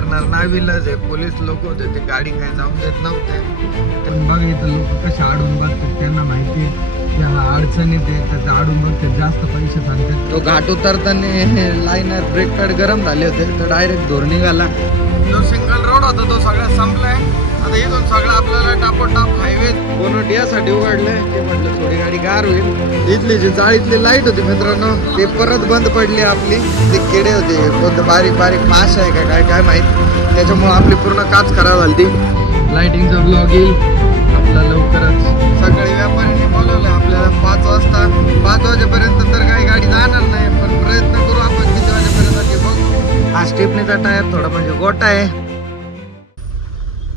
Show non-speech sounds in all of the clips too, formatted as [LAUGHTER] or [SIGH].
करणार नाविलाज आहे. पोलीस लोक होते ते गाडी काही जाऊन देत नव्हते. पण बघ इथं लोक कसे आडून बघतात त्यांना माहिती आहे. हा अडचणीत आहे त्याचं आडून बघतात जास्त पैसे सांगतात. तो घाट उतरताना लाईनर ब्रेक पॅड गरम झाले होते तर डायरेक्ट धोर निघाला. जो सिंगल रोड होता तो सगळा संपलाय. आता इथून सगळं आपल्याला टापोटाप हायवे बोनट यासाठी उघडले ते म्हटलं थोडी गाडी गार होईल. इथली जी जाळीतली लाइट होती मित्रांनो ते परत बंद पडली आपली. ते किडे होते. कोणतं बारीक बारीक माश आहे का काय काय माहीत. त्याच्यामुळे आपली पूर्ण काच खराब झाली ती ब्लॉग येईल. आपला लवकरच. सकाळी व्यापाऱ्याने बोलवलं आपल्याला पाच वाजता. पाच वाजेपर्यंत तर काही गाडी जाणार नाही पण प्रयत्न करू आपण किती वाजेपर्यंत ते बघू. हा स्टेपनीचा टायर थोडा म्हणजे गोटा आहे.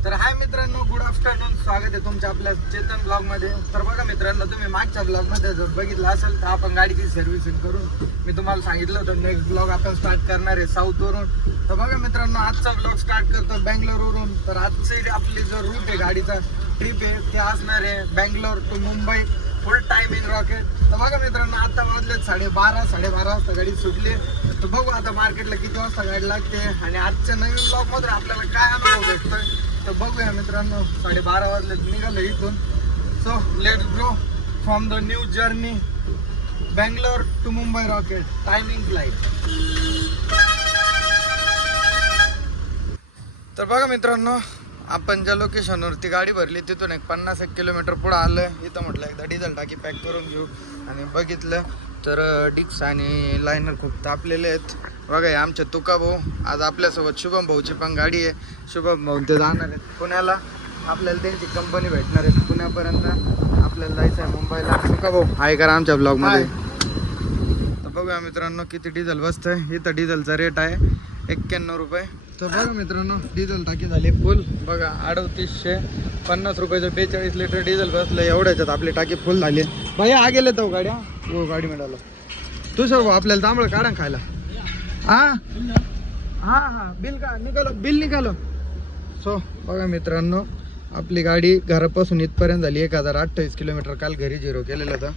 तर हाय मित्रांनो गुड आफ्टरनून स्वागत आहे तुमच्या आपल्या चेतन ब्लॉगमध्ये तर बघा मित्रांनो तुम्ही मागच्या ब्लॉगमध्ये जर बघितलं असेल तर आपण गाडीची सर्व्हिसिंग करून मी तुम्हाला सांगितलं होतं नेक्स्ट ब्लॉग आपण स्टार्ट करणार आहे साऊथवरून. तर बघा मित्रांनो आजचा ब्लॉग स्टार्ट करतो बँगलोरवरून. तर आजची आपली जो रूट आहे गाडीचा ट्रिप आहे ते असणार आहे Bangalore to Mumbai full timing rocket तर बघा मित्रांनो आता वाजले साडेबारा साडेबारा वाजता गाडी सुटली. तर बघू आता मार्केटला किती वाजता गाडी लागते. आणि आजच्या नवीन ब्लॉगमध्ये आपल्याला काय अनुभव भेटतोय? तर बघूया मित्रांनो साडेबारा वाजले निघालो इथून. So let go from the new journey Bangalore to Mumbai rocket timing flight तर बघा मित्रांनो आपण ज्या लोकेशनवरती गाडी भरली तिथून एक पन्नास एक किलोमीटर पुढं आलं इथं म्हटलं एकदा डिझेल टाकी पॅक करून घेऊ. आणि बघितलं तर डिक्स आणि लायनर खूप तापलेले आहेत. बघा हे आमचे तुका भाऊ. आज आपल्यासोबत शुभम भाऊची पण गाडी आहे. शुभम भाऊ ते जाणार आहेत पुण्याला. आपल्याला त्यांची कंपनी भेटणार आहे पुण्यापर्यंत. आपल्याला जायचं आहे मुंबईला. तुका भाऊ आहे करा आमच्या ब्लॉगमध्ये तर बघूया मित्रांनो किती डिझेल बसतंय. इथं डिझेलचा रेट आहे एक्क्याण्णव रुपये. तर बघा मित्रांनो डिझेल टाकी झाली फुल बघा अडतीसशे पन्नास रुपयाचं बेचाळीस लिटर डिझेल बसलं एवढ्याच्यात आपली टाकी फुल झाली. भाई आ गेले तो गाड्या? हो गाडी मिळालं. तू सर आपल्याला तांबळ काढा खायला. हा? हा हा बिल का निघालो बिल निघालो सो बघा मित्रांनो आपली गाडी घरापासून इथपर्यंत झाली एक हजार अठ्ठावीस किलोमीटर काल घरी झिरो केलेलं होतं.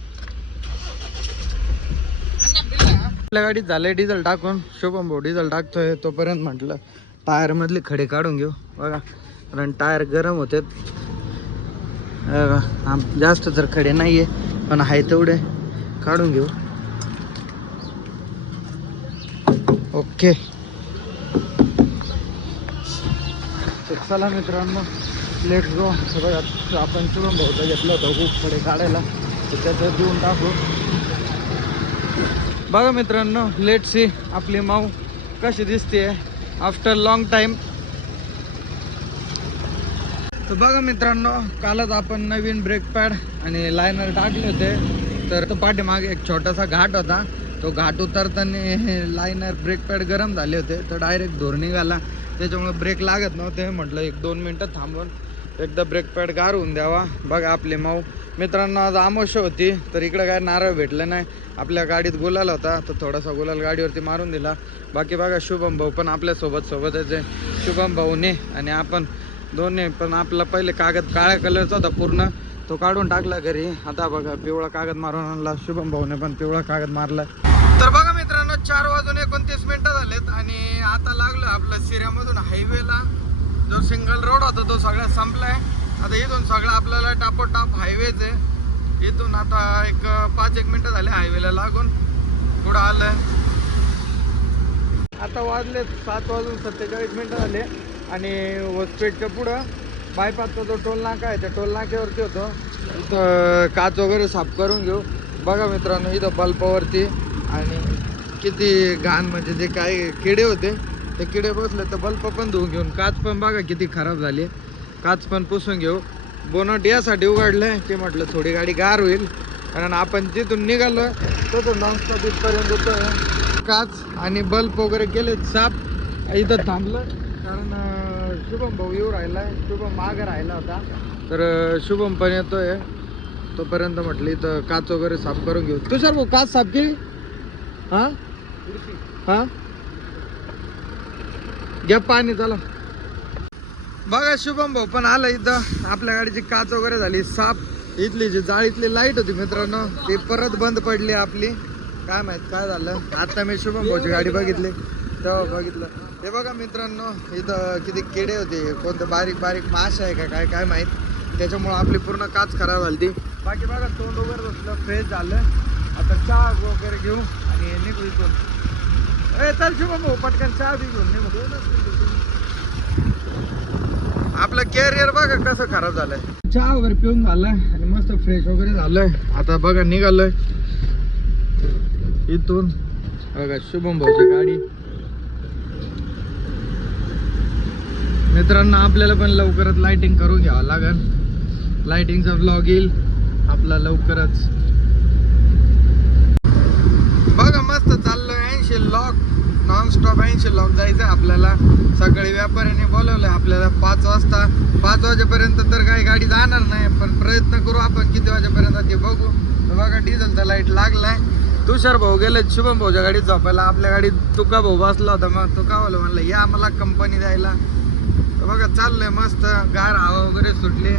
आपल्या गाडीत झालंय डिझेल टाकून. शुभम भाऊ डिझेल टाकतोय तोपर्यंत म्हटलं टायर मधले खडे काढून घेऊ. बघा कारण टायर गरम होते जास्त तर खडे नाहीये पण आहे तेवढे. काढून घेऊ. ओके. चला मित्रांनो लेट गो बघा आपण चुरून भाऊचा घेतलं होतं खूप खडे काढायला. तर त्याच्यात देऊन टाकू. बघा मित्रांनो लेट सी आपली माऊ कशी दिसते आफ्टर लॉंग टाइम तर बघा मित्रांनो कालच आपण नवीन ब्रेक पॅड आणि लायनर टाकले होते. तर तो पाठीमागे एक छोटासा घाट होता. तो घाट उतरताना हे लायनर ब्रेक पॅड गरम झाले होते. तर डायरेक्ट धोर निघाला. त्याच्यामुळे ब्रेक लागत नव्हते. म्हटलं एक दोन मिनटं थांबून एकदा ब्रेक पॅड गार द्यावा. बघा आपले माऊ. मित्रांनो आज आमोश होती तर इकडं काय नारळ भेटलं नाही. आपल्या गाडीत गुलाल होता तर थोडासा गुलाल गाडीवरती मारून दिला. बाकी बघा शुभम भाऊ पण आपल्यासोबत सोबतच आहे शुभम भाऊने. आणि आपण दोन्ही पण आपला पहिले कागद काळ्या कलरचा होता पूर्ण. तो काढून टाकला घरी. आता बघा पिवळा कागद मारून आणला. शुभम भाऊने पण पिवळा कागद मारला. तर बघा मित्रांनो चार वाजून एकोणतीस मिनिटं झालेत. आणि आता लागलं आपलं सिऱ्यामधून हायवेला जो सिंगल रोड होता तो सगळा संपलाय. आता इथून सगळं आपल्याला टापोटाप हायवेच आहे. इथून आता एक पाच एक मिनटं झाले हायवेला लागून. पुढं आलं आता वाजले सात वाजून सत्तेचाळीस मिनटं झाले. आणि होस्पेटच्या पुढं बायपासचा जो टोल नाका आहे त्या टोल नाक्यावरती होतो. इथं काच वगैरे साफ करून घेऊ. बघा मित्रांनो इथं बल्पावरती आणि किती घाण म्हणजे जे काही किडे होते ते किडे बसले तर बल्ब पण धुवून घेऊन. काच पण बघा किती खराब झाली. काच पण पुसून घेऊ. बोनट यासाठी उघडलंय. की म्हटलं थोडी गाडी गार होईल. कारण आपण जिथून निघालो तिथून नॉनस्टॉप इथपर्यंत होतं. काच आणि बल्ब वगैरे केले साफ. इथं थांबलं. कारण शुभम भाऊ येऊ राहिला शुभम मागं राहिला होता. तर शुभम पण येतोय. तोपर्यंत म्हटलं इथं काच वगैरे साफ करून घेऊ. तुषार भाऊ काच साफ केली? हां? हां? घ्या पाणी चला. बघा शुभम भाऊ पण आलं इथं. आपल्या गाडीची काच वगैरे झाली. साप इथली जी जाळीतली लाइट होती मित्रांनो ती परत बंद पडली आपली. काय माहीत काय झालं? आता मी शुभम भाऊची गाडी बघितली. तेव्हा बघितलं. हे बघा मित्रांनो इथं किती किडे होते. कोणतं बारीक बारीक माश आहे का काय काय माहीत. त्याच्यामुळं आपली पूर्ण काच खराब झाली ती बाकी बघा तोंड वगैरे बसलं फ्रेश झालं. आता चहा वगैरे घेऊ आणि निघू इथून. चल शुभम भाऊ पटकन चहा बी घेऊन आपलं कॅरियर बघा कसं खराब झालंय. चहा वगैरे पिऊन झालंय आणि मस्त फ्रेश वगैरे झालंय. आता बघा निघालंय. इथून बघा शुभम भाऊची गाडी. मित्रांनो आपल्याला पण लवकरच लाइटिंग करून घ्यावं लागेल. लाइटिंगचा ब्लॉग येईल. आपला लवकरच. बघा मस्त चाल ऐंशी लॉक नॉनस्टॉप ऐंशी लॉक जायचं आपल्याला. सकाळी व्यापाऱ्याने बोलवलं आपल्याला पाच वाजता पाच वाजेपर्यंत तर काही गाडी जाणार नाही पण प्रयत्न करू आपण किती वाजेपर्यंत ते बघू. बघा डिझेलचा लाइट लागलाय. तुषार भाऊ गेले शुभम भाऊच्या गाडीत झोपायला. आपल्या गाडीत तुका भाऊ बसला होता मग तुका भाऊ म्हणलं या मला कंपनी द्यायला. बघा चाललंय मस्त. गार हवा वगैरे सुटली.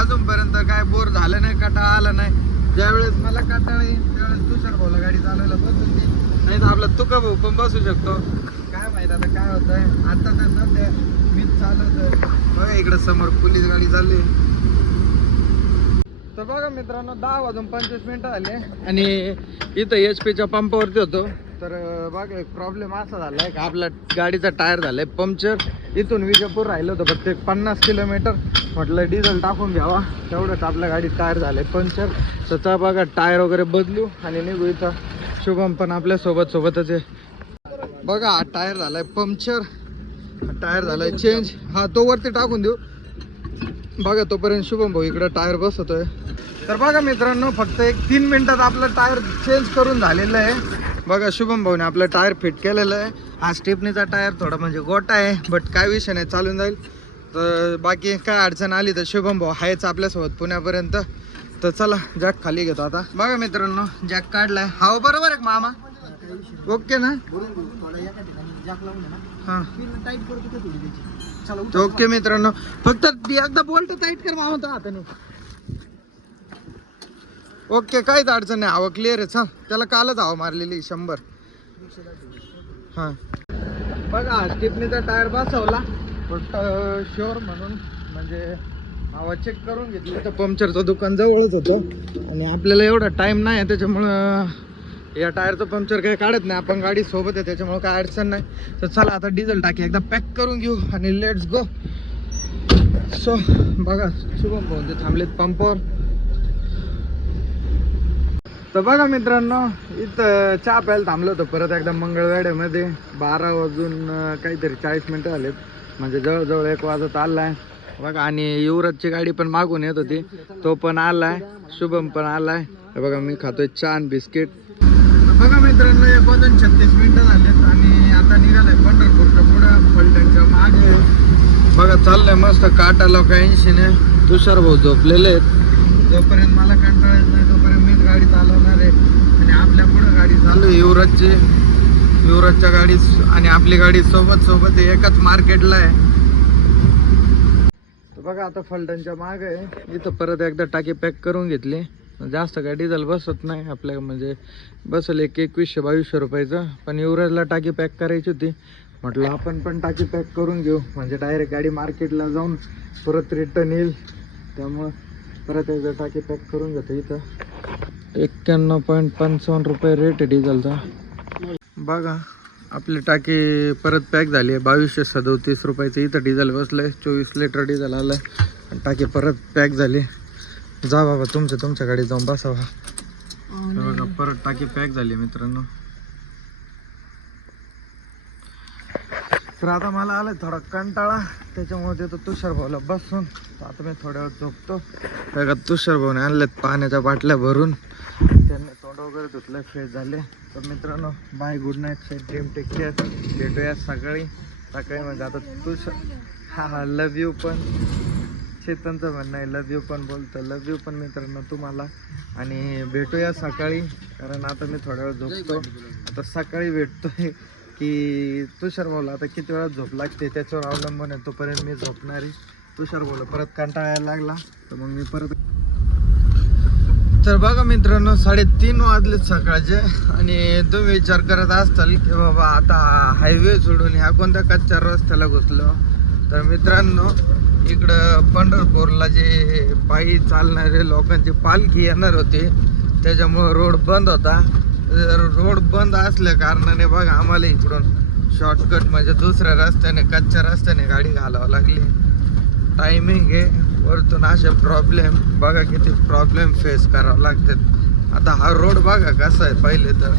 अजूनपर्यंत काय बोर झालं नाही कटाळा आला नाही. ज्यावेळेस मला कटाळा येईल त्यावेळेस तुषार भाऊला गाडी चालवायला बसून देईल नाही तर आपला तुका भाऊ पण बसू शकतो. काय माहीत आता काय होतंय? आता तर सध्या मी चालत बघा इकडे समोर पोलीस गाडी चालली तर बघा मित्रांनो दहा वाजून पंचवीस मिनिटं झाले. आणि इथं एच पीच्या पंपावरती होतो. तर बघा एक प्रॉब्लेम असा झाला. आहे का आपला गाडीचा टायर झालाय पंक्चर. इथून विजापूर राहिलं होतं फक्त ते पन्नास किलोमीटर. म्हटलं डिझेल टाकून घ्यावा. तेवढंच आपल्या गाडीत टायर झाले पंक्चर. तर बघा टायर वगैरे बदलू आणि निघू इथं. शुभम पण आपल्यासोबत सोबतच आहे. बघा हा टायर झालाय पंक्चर. टायर झालाय चेंज हा तो वरती टाकून देऊ. बघा तोपर्यंत शुभम भाऊ इकडं टायर बसतोय तर बघा मित्रांनो फक्त एक तीन मिनिटात आपलं टायर चेंज करून झालेलं आहे. बघा शुभम भाऊने आपलं टायर फिट केलेलं आहे. हा स्टेपनीचा टायर थोडा म्हणजे गोटा आहे बट काय विषय नाही चालून जाईल. तर बाकी काय अडचण आली तर शुभम भाऊ आहेच आपल्यासोबत पुण्यापर्यंत. तर चला जॅक खाली घेतो आता. बघा मित्रांनो जॅक काढलाय. हा बरोबर आहे मामा? ओके ना? हा. ओके मित्रांनो. फक्त ती एकदा बोल्ट टाईट कर मामा तो हाताने. ओके काहीच अडचण नाही. हवा क्लिअर आहे चल त्याला कालच हवा मारलेली शंभर. हा. बघा स्टिपनीचा टायर बसवला. फक्त शुअर म्हणून म्हणजे हवा चेक करून घेतली. तर पंक्चरचं दुकान जवळच होतं. आणि आपल्याला एवढा टाईम नाही आहे त्याच्यामुळं या टायरचं पंक्चर काही काढत नाही. आपण गाडी सोबत आहे त्याच्यामुळं काय अडचण नाही. तर चला आता डिझेल टाकी एकदा पॅक करून घेऊ आणि लेट्स गो सो बघा शुभम भाऊ ते थांबलेत पंपावर तर बघा मित्रांनो इथं चहा प्यायला थांबलं होतं परत एकदा मंगळवेड्यामध्ये. बारा वाजून काहीतरी चाळीस मिनटं आलेत म्हणजे जवळजवळ एक वाजत आलाय. बघा आणि युवराजची गाडी पण मागून येत होती. तो पण आलाय. शुभम पण आलाय. आहे बघा मी खातोय चहा बिस्किट. बघा मित्रांनो एक वाजून छत्तीस मिनिटं झालेत आणि आता निघालाय पंढरपूरच्या पुढं फलटणच्या मागे. बघा चाललंय मस्त काटा लोक ऐंशीने. तुषार भाऊ झोपलेले आहेत. जोपर्यंत मला कंटाळा येत नाही तोपर्यंत मीच गाडी चालवणार आहे. आणि आपल्या पुढं गाडी चालू आहे. युवराजची. युवराजच्या गाडी आणि आपली गाडी सोबत सोबत एकाच मार्केटला आहे. तर बघा आता फलटणच्या माग आहे. इथं परत एकदा टाकी पॅक करून घेतली. जास्त काय डिझेल बसत नाही आपल्या म्हणजे बसल एक एकवीसशे बावीसशे रुपयाचं. पण युवराजला टाकी पॅक करायची होती. म्हटलं आपण पण टाकी पॅक करून घेऊ. म्हणजे डायरेक्ट गाडी मार्केटला जाऊन परत रिटर्न येईल. त्यामुळं परत एकदा टाकी पॅक करून घेतो इथं. एक्क्याण्णव पॉईंट पंचावन्न रुपये रेट आहे डिझेलचा बघा आपली टाकी परत पॅक झाली आहे. बावीसशे सदोतीस रुपयाचं इथं डिझेल बसलं आहे चोवीस लिटर डिझेल आलं आहे टाकी परत पॅक झाली. जा बाबा तुमच्या तुमच्या गाडीत जाऊन बसावा. बघा परत टाकी पॅक झाली मित्रांनो. तर आता मला आलं थोडा कंटाळा. त्याच्यामुळे देतो तुषार भाऊला बसून. आता मी थोड्या वेळ झोपतो. बघा तुषार भाऊने आणल्यात पाण्याच्या बाटल्या भरून. तोंड वगैरे धुतलं फ्रेश झाले. तर मित्रांनो bye good night sweet dream take care भेटूया सकाळी. सकाळी म्हणजे आता तू हा हा लव यू पण. चेतनचं म्हणणं आहे लव यू पण बोलतं लव यू पण मित्रांनो तुम्हाला. आणि भेटूया सकाळी कारण आता मी थोड्या वेळ झोपतो. आता सकाळी भेटतोय की तुषार भाऊला आता किती वेळा झोप लागते त्याच्यावर अवलंबून आहे तोपर्यंत मी झोपणार. आहे तुषार भाऊला परत कंटाळायला लागला. तर मग मी परत तर बघा मित्रांनो साडेतीन वाजले सकाळचे आणि तुम्ही विचार करत असताल की बाबा आता हायवे सोडून ह्या कोणत्या कच्च्या रस्त्याला घुसलो? तर मित्रांनो इकडं पंढरपूरला जे पायी चालणारे लोकांची पालखी येणार होती त्याच्यामुळं रोड बंद होता. रोड बंद असल्या कारणाने बघा आम्हाला इकडून शॉर्टकट म्हणजे दुसऱ्या रस्त्याने कच्च्या रस्त्याने गाडी घालावं लागली. टायमिंग आहे. वरतून असे प्रॉब्लेम बघा किती प्रॉब्लेम फेस करावं लागतात. आता हा रोड बघा कसा आहे पहिले तर.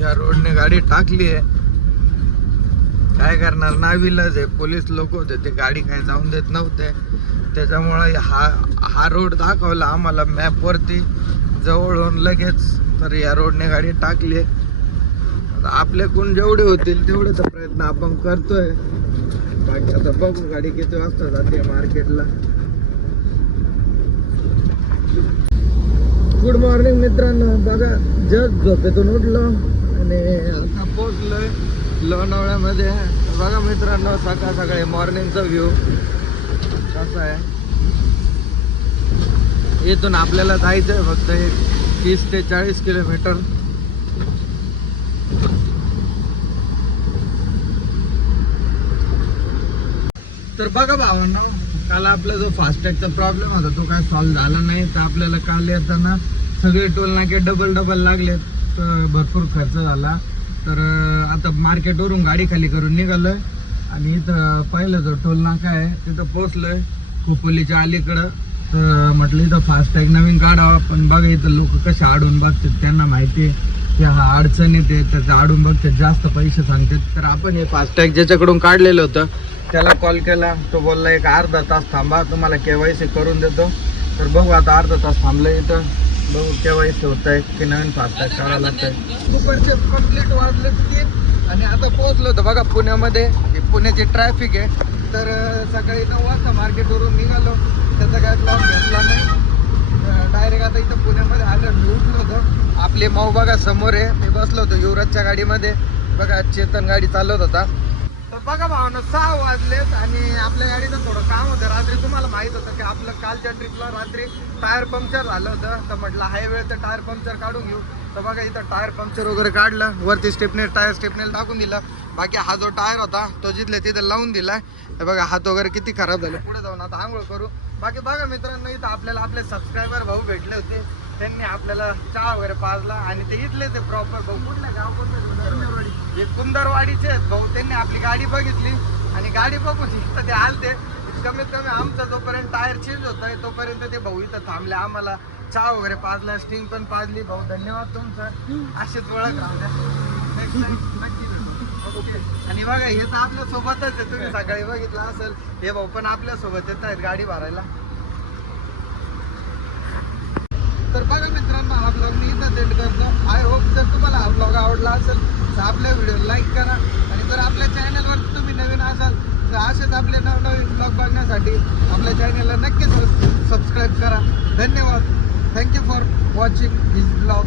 या रोडने गाडी टाकली आहे. काय करणार? नाविलाज आहे. पोलीस लोक होते. ते गाडी काय जाऊन देत नव्हते. त्याच्यामुळे हा हा रोड दाखवला आम्हाला मॅपवरती जवळून लगेच तर या रोडने गाडी टाकली आहे. आपले आपल्याकडून जेवढे होतील तेवढेचा प्रयत्न आपण करतोय. बाकी आता बघू गाडी किती वाजता जाते मार्केटला. गुड मॉर्निंग मित्रांनो. बघा जस्ट झोपेतून उठलो आणि आता पोचलोय लोणावळ्यामध्ये. बघा मित्रांनो सकाळ सकाळी मॉर्निंगचा व्ह्यू कसा आहे? इथून आपल्याला जायचं आहे फक्त एक तीस ते चाळीस किलोमीटर. तर बघा भावांनो काल आपला जो फास्टॅगचा प्रॉब्लेम होता तो काय सॉल्व्ह झाला नाही. तर आपल्याला काल येताना सगळे टोल नाके डबल डबल लागले तर भरपूर खर्च झाला. तर आता मार्केटवरून गाडी खाली करून निघालं आणि इथं पहिलं जो टोल नाका आहे तिथं पोचलंय खोपोलीच्या अलीकडं. तर म्हटलं इथं फास्टॅग नवीन काढावा. पण बघा इथं लोक कसे आडून बघतात त्यांना माहिती आहे. की हा अडचणीत आहे त्याचं आडून बघतात जास्त पैसे सांगतात तर आपण हे फास्टॅग ज्याच्याकडून काढलेलं होतं त्याला कॉल केला. तो बोलला एक अर्धा तास थांबा तुम्हाला केवायसी करून देतो. तर बघू आता अर्धा तास थांबलं इथं. बघू केवायसी होत आहे की नवीन फास्टॅग करावं लागतंय. दुपारचे कंप्लीट वाजले तीन आणि आता पोहोचलो होतं बघा पुण्यामध्ये. ही पुण्याची ट्रॅफिक आहे. तर सकाळी नऊ वाजता मार्केटवरून निघालो. त्याचा काय ब्लॉक घेतला नाही. डायरेक्ट आता इथं पुण्यामध्ये आलं मी उठलो होतं. आपली माऊ बघा समोर आहे. मी बसलो होतो युवराजच्या गाडीमध्ये. बघा चेतन गाडी चालवत होता. तर बघा भावना सहा वाजलेत आणि आपल्या गाडीचं थोडं काम होतं. रात्री तुम्हाला माहीत होतं की आपलं कालच्या ट्रिपला रात्री टायर पंक्चर झालं होतं. तर म्हटलं हाय वेळ तर टायर पंक्चर काढून घेऊ. तर बघा इथं टायर पंक्चर वगैरे काढलं. वरती स्टेपने टायर स्टेपने टाकून दिलं. बाकी हा जो टायर होता तो जिथले तिथे लावून दिला तर बघा हात वगैरे किती खराब झाले. पुढे जाऊन आता आंघोळ करू. बाकी बघा मित्रांनो इथं आपल्याला आपले सबस्क्रायबर भाऊ भेटले होते. त्यांनी आपल्याला चहा वगैरे पाजला आणि ते इथले ते प्रॉपर भाऊ. कुठल्या गाव कोणतं हे कुंदरवाडीचे आहेत भाऊ. त्यांनी आपली गाडी बघितली आणि गाडी बघून [LAUGHS] इथं ते आलते. कमीत कमी आमचा जोपर्यंत टायर चेंज होत आहे तोपर्यंत ते भाऊ इथं थांबले. आम्हाला चहा वगैरे पाजला स्टिंग पण पाजली. भाऊ धन्यवाद तुमचं. अशीच ओळख राहू द्या Next नक्की आणि बघा हे तर आपल्या सोबतच आहे. तुम्ही सकाळी बघितलं असेल. हे भाऊ पण आपल्यासोबत येत आहेत गाडी भरायला तर बघा मित्रांनो हा ब्लॉग मी इथं सेंड करतो आय होप जर तुम्हाला हा ब्लॉग आवडला असेल तर आपल्या व्हिडिओ लाईक करा. आणि जर आपल्या चॅनलवर तुम्ही नवीन असाल तर असेच आपले नवनवीन ब्लॉग बघण्यासाठी आपल्या चॅनलला नक्कीच सबस्क्राईब करा. धन्यवाद. Thank you for watching this vlog